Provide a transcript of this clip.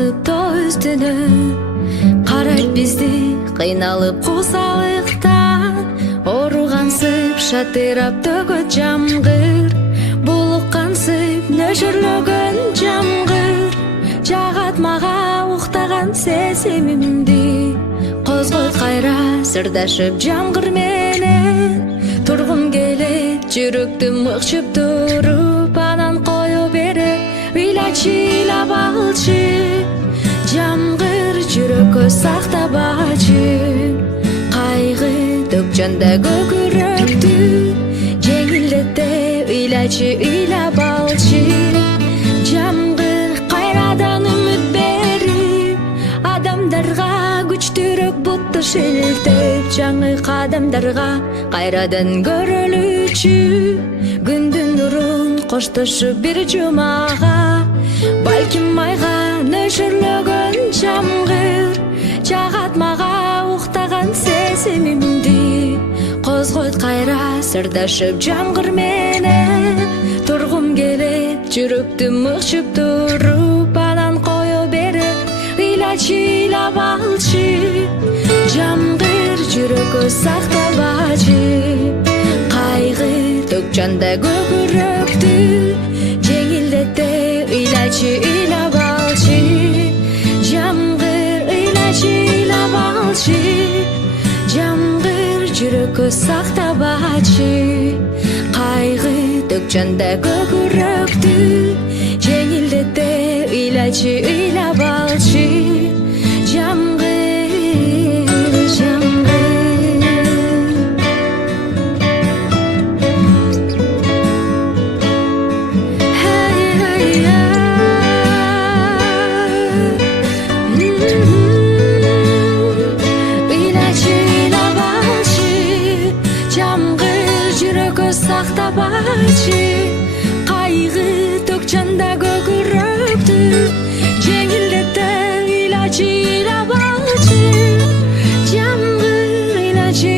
Сағынып төстіні қарайт бізді қиналып қосалықтан Оруғансып шатырап төгөт жамғыр Булыққансып нөшірлөгін жамғыр Жағат маға уқтаған сезімімді Қозғойт қайра сырдашып жамғыр менен Тұрғым келет жүректі мұқшып тұрып Анан қою беріп Үйлачы илабалчы Жамғыр жүректі сақтабачы Қайғы төкчанда көкіректі Жеңілдетте үйлачы илабалчы Жамғыр қайрадан үміт беріп Адамдарға күчтүрөк бұтты шелтеп Жаңы қадамдарға қайрадан көрілүчү Күндүн нурун коштошуп бир жумага Балким майга нөшүрлөгөн жамгыр Жагат мага уктаган сезимимди Козгойт кайра сырдашып жамгыр менен Тургум келет жүрөктү мыкшып туруп Анан кое берип ыйлачы ыйлабалчы Жамгыр жүрөккө сактабачы Кайгы төкчанда көкүрөктү Жеңилдетте ыйлачы ыйлабалчы Жамгыр ыйлачы ыйлабалчы Жамгыр жүрөккө сактабачы Кайгы төкчанда көкүрөктү Жеңилдетте ыйлачы ыйлабалчы Жамгыр Сақтабачы Қайғы төкчанда көкірөктү Жеңілдетте ыйлачы ыйлабалчы Жамгыр ыйлачы